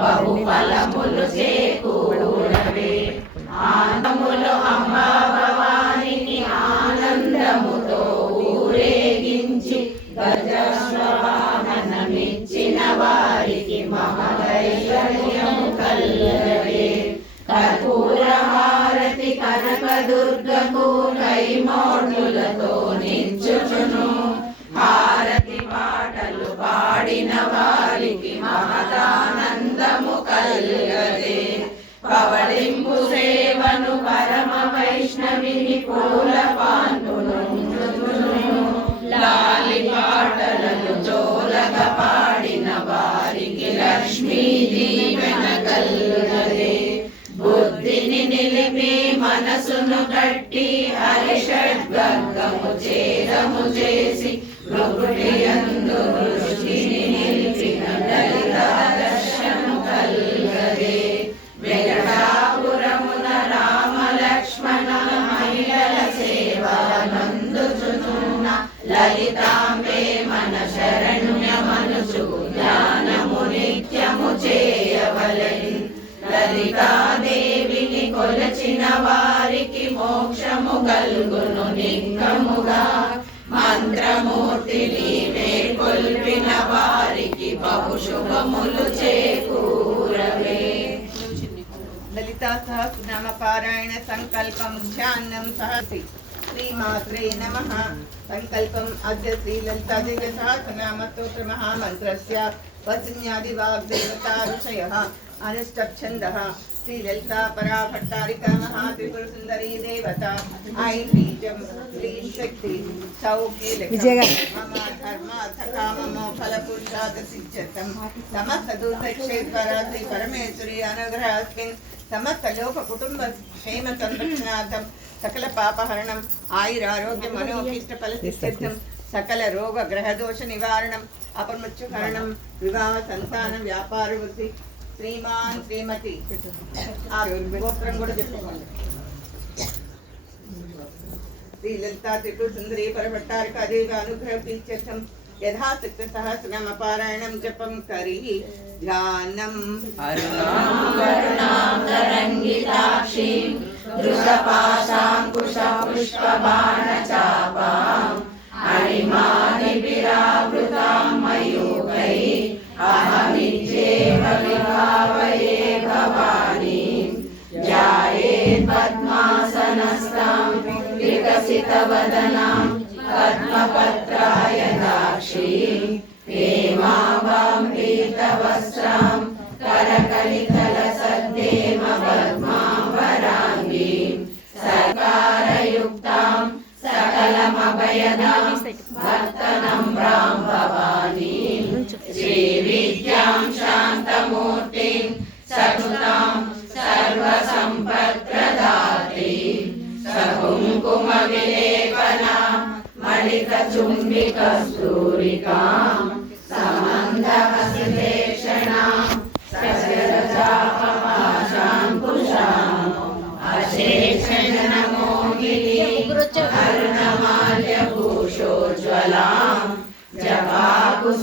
బహుఫలములు చేకూరవే. ఆనందములు అంబా భవానికి ఆనందముతో ఊరేగించి గజస్వవాహనమిచ్చిన వారికి మహదైశ్వర్యము కలుగవే. కర్పూర హారతి కనకదుర్గకు కైమోడ్లులతో నించుచును. హారతి పాటలు పాడిన వారికి మహదానందము కలుగదే. పవళింపు సేవను పరమ వైష్ణవిని పూల పాన్పును లాలి పాటలను జోలగ పాడిన వారికి లక్ష్మీ దీవెన కలుగదే. బుద్ధిని నిలిపి మనసును కట్టి హరిషడ్వర్గము ఛేదము చేసి ప్రభుడియందు దృష్టిని నిలిపిన లలిత దర్శనము కలుగదే. వెంకటాపురమున రామ లక్ష్మణ మహిళల సేవనందుచున్న లలితాంబే మన శరణ్యమనుచు ధ్యానము నిత్యము చేయవలెను. లలితాదేవిని కొలచిన వారికి మోక్షము కలుగును నిక్కముగా. మంత్రమూర్తిని మేల్కొల్పిన వారికి బహుశుభములు చేకూరవే. లలితా సహస్రనామ పారాయణ సంకల్పం ధ్యానం సహసి. శ్రీమాత్రే నమః. సంకల్పం అద్య శ్రీ లలితా దేవి సహస్రనామ స్తోత్ర మహామంత్రస్య వచన్యాది వాగ్దేవతా ఋషయః అనుష్టఛందః. శ్రీ లలితా పరా భట్టారికా మహాత్రిపుర సుందరీ దేవతా. ఐం బీజం శ్రీ శక్తి సౌఖ్యలక్ష్మి మమ ధర్మార్థ కామ మోక్ష పురుషార్థ సిద్ధ్యర్థం సమస్త దుర్భిక్షేశ్వర శ్రీ పరమేశ్వరి అనుగ్రహాస్మిన్ సమస్త లోక కుటుంబ క్షేమ సంరక్షణార్థం సకల పాపహరణం ఆయురారోగ్య మనోభీష్ట ఫలసిద్ధ్యర్థం సకల రోగ గ్రహదోష నివారణం అపమృత్యుహరణం వివాహ సంతాన వ్యాపార వృద్ధి. శ్రీమాన్ శ్రీమతి గోత్రం కూడా చెప్పుకోండి. శ్రీ లలితా త్రిపుర సుందరీ పరభట్టారికా దేవి అనుగ్రహ ప్రీత్యర్థం యథాశక్తి సహస్రనామ పారాయణం జపం కరి ధ్యానం. అహమిజ్జేవ విభావయే భవానీ ధ్యాయేత్ పద్మాసనస్థాం వికసితవదనాం పద్మపత్రాయదాక్షీం హేమాభాం పీతవస్త్రాం కరకలితలసద్దేమ పద్మాంబరాంగీం సకారయుక్తాం సకలమభయదాం భక్తనమ్రాం భవానీం శ్రీ విద్యాం శాంతమూర్తిం సకుతాం సర్వసంపత్ప్రదాత్రీం సకుంకుమ విలేపనాం మళికచుంబికస్తూరికాం సమందహసిలేషణాం సజలజాపపాశాంకుశాం అశేషజనమోహినీం అరుణమాల్యభూషోజ్వలాం జపాకుసుమపాసురాం